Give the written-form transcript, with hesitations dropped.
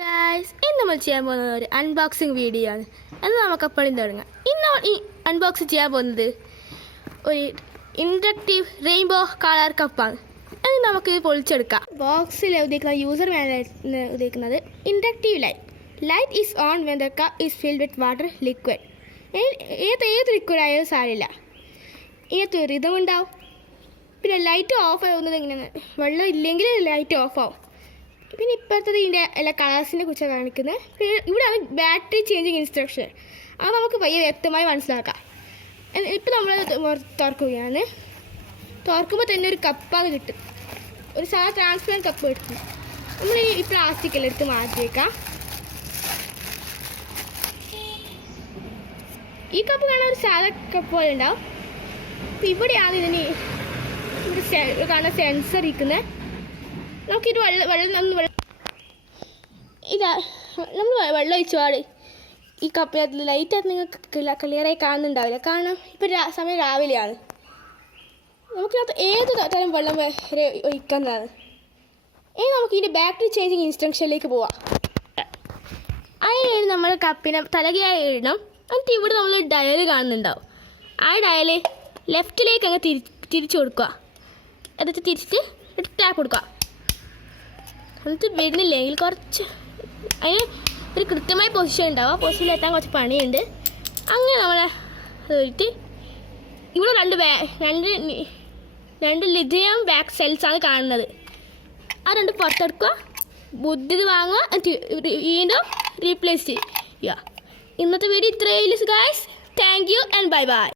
Guys ഇന്ന് നമ്മൾ ചെയ്യാൻ പോകുന്നത് ഒരു അൺബോക്സിങ് വീഡിയോ ആണ്. എന്ന് നമുക്കപ്പോഴും തുടങ്ങാം. ഇന്ന് ഈ അൺബോക്സ് ചെയ്യാൻ പോകുന്നത് ഒരു ഇൻഡക്റ്റീവ് റെയിൻബോ കളർ കപ്പാണ്. അത് നമുക്ക് പൊളിച്ചെടുക്കാം. ബോക്സിൽ ഉദ്ദേശിക്കുന്ന യൂസർ മാനുവലിൽ ഉദ്ദേശിക്കുന്നത് inductive light is on when the cup is filled with water liquid. ഏത് ലിക്വിഡ് ആയാലും സാരമില്ല, ഇതിനകത്ത് റിതം ഉണ്ടാവും. പിന്നെ ലൈറ്റ് ഓഫ് ആവുന്നത് എങ്ങനെയാണ്, വെള്ളം ഇല്ലെങ്കിൽ ലൈറ്റ് ഓഫ് ആവും. പിന്നെ ഇപ്പോഴത്തത് ഇതിൻ്റെ എല്ലാ കളേഴ്സിനെ കുറിച്ചാണ് കാണിക്കുന്നത്. പിന്നെ ഇവിടെയാണ് ബാറ്ററി ചേഞ്ചിങ് ഇൻസ്ട്രക്ഷൻ. അത് നമുക്ക് പയ്യെ വ്യക്തമായി മനസ്സിലാക്കാം. ഇപ്പം നമ്മൾ തുറക്കുകയാണ്. തുറക്കുമ്പോൾ തന്നെ ഒരു കപ്പാണ് കിട്ടും, ഒരു സാധാ ട്രാൻസ്പെറൻറ്റ് കപ്പ് കിട്ടും. നമ്മൾ ഈ പ്ലാസ്റ്റിക്കെല്ലാം എടുത്ത് മാറ്റിയേക്കാം. ഈ കപ്പ് കാണാൻ ഒരു സാധാ കപ്പ് പോലെ ഉണ്ടാവും. അപ്പം ഇവിടെയാണ് ഇതിന് ഇവിടെ കാണാൻ സെൻസർ ഇരിക്കുന്നത്. നമുക്കിത് ഇതാ നമ്മൾ വെള്ളം ഒഴിച്ചുപാട് ഈ കപ്പിനകത്ത് ലൈറ്റായിട്ട് നിങ്ങൾക്ക് ക്ലിയറായി കാണുന്നുണ്ടാവില്ല, കാരണം ഇപ്പം സമയം രാവിലെയാണ്. നമുക്കകത്ത് ഏത് തരം വെള്ളം വരെ ഒഴിക്കുന്നതാണ്. ഇനി നമുക്ക് ഇതിൻ്റെ ബാറ്ററി ചേഞ്ചിങ് ഇൻസ്ട്രക്ഷനിലേക്ക് പോവാം. അതിന് നമ്മൾ കപ്പിനെ തലകയായി ഇടണം. എന്നിട്ട് ഇവിടെ നമ്മൾ ഡയൽ കാണുന്നുണ്ടാവും. ആ ഡയൽ ലെഫ്റ്റിലേക്ക് അങ്ങ് തിരിച്ചു കൊടുക്കുക. എന്നിട്ട് തിരിച്ചിട്ട് ടാപ്പ് കൊടുക്കുക. എന്നിട്ട് വരുന്നില്ലെങ്കിൽ കുറച്ച് അതിന് ഒരു കൃത്യമായ പൊസിഷൻ ഉണ്ടാവും. ആ പൊസിഷനിൽ എത്താൻ കുറച്ച് പണിയുണ്ട്. അങ്ങനെ നമ്മൾ അത് വെച്ചിട്ട് ഇവിടെ രണ്ട് ലിഥിയം ബാക്ക് സെൽസാണ് കാണുന്നത്. ആ രണ്ട് പുറത്തെടുക്കുക, ബുദ്ധി വാങ്ങുക, വീണ്ടും റീപ്ലേസ് ചെയ്യുക. ഇന്നത്തെ വീഡിയോ ഇത്രയേ ഉള്ളൂ guys. Thank you and bye bye.